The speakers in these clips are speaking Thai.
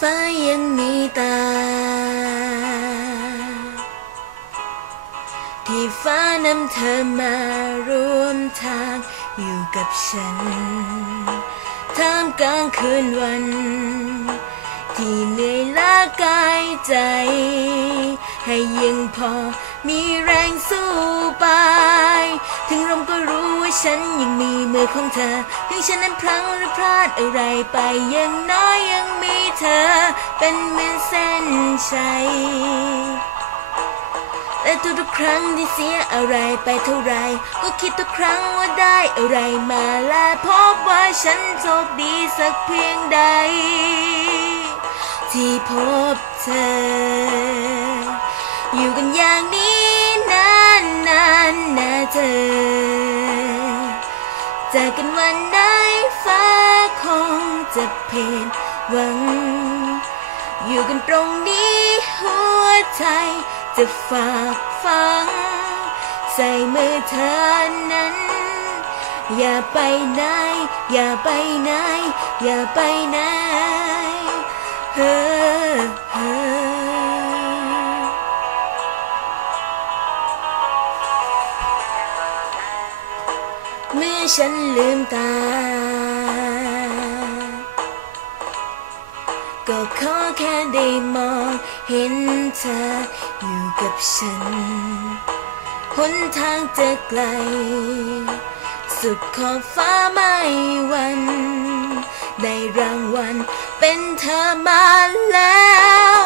ฟ้ายัง ที่ฟ้านำเธอมารวมทางอยู่กับฉันท่ามกลางคืนวัน ที่เหนื่อยล้ากายใจ ให้ยังพอมีแรงสู้ไป ถึงลมก็รู้ว่าฉันยังมีมือของเธอ ถึงฉันนั้นพลังหรือพลาดอะไรไปยังน้อยยังมีเธอ เป็นเหมือนเส้นชัย และทุกๆครั้งที่เสียอะไรไปเท่าไร ก็คิดทุกครั้งว่าได้อะไรมาและพบว่าฉันโชคดีสักเพียงใด ที่พบเธอ อยู่กันอย่างนี้นานนานๆนะเธอจากกันวันไหนฟ้าคงจะเพนหวัง อยู่กันตรงนี้หัวใจ จะฝากฟัง ใส่มือเธอนั้น อย่าไปไหน อย่าไปไหน อย่าไปไหนเฮ้เมื่อฉันลืมตา ก็ขอแค่ได้มองเห็นเธออยู่กับฉันหนทางจะไกล สุดขอบฟ้าไม่วัน ได้รางวัลเป็นเธอมาแล้ว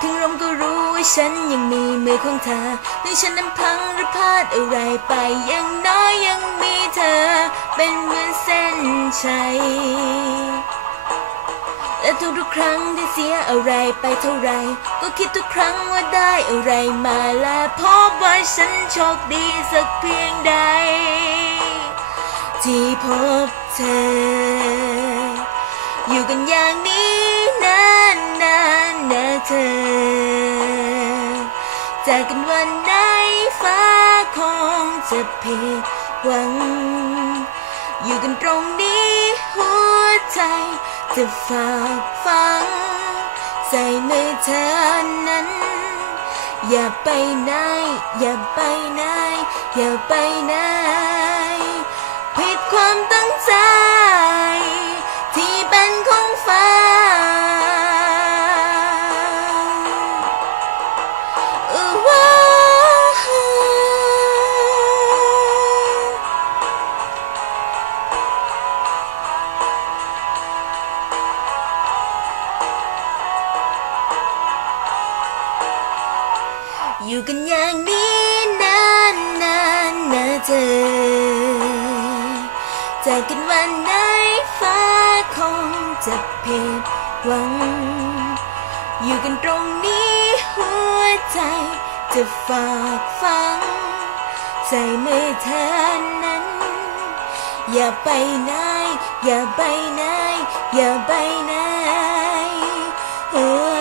ถึงลมก็รู้ว่าฉันยังมีมือของเธอถึงฉันนั้นพังหรือพลาดอะไรไปยังน้อยยังมีเธอ เป็นเหมือนเส้นชัย ทุกๆครั้งที่เสียอะไรไปเท่าไร ก็คิดทุกครั้งว่าได้อะไรมาและพบว่าฉันโชคดีสักเพียงใด ที่พบเธอ อยู่กันอย่างนี้นานนานนะเธอ จากกันวันไหนฟ้าคงจะผิดหวัง อยู่กันตรงนี้หัวใจ จะฝากฟังใส่มือเธอนั้น อย่าไปไหน อย่าไปไหน อย่าไปไหน ผิดความตั้งใจ ที่เป็นของฟ้า อยู่กันอย่างนี้นานนานนะเธอจากกันวันไหนฟ้าคงจะผิดหวัง อยู่กันตรงนี้หัวใจจะฝากฟังใส่มือเธอนั้น อย่าไปไหน อย่าไปไหน อย่าไปไหนเออ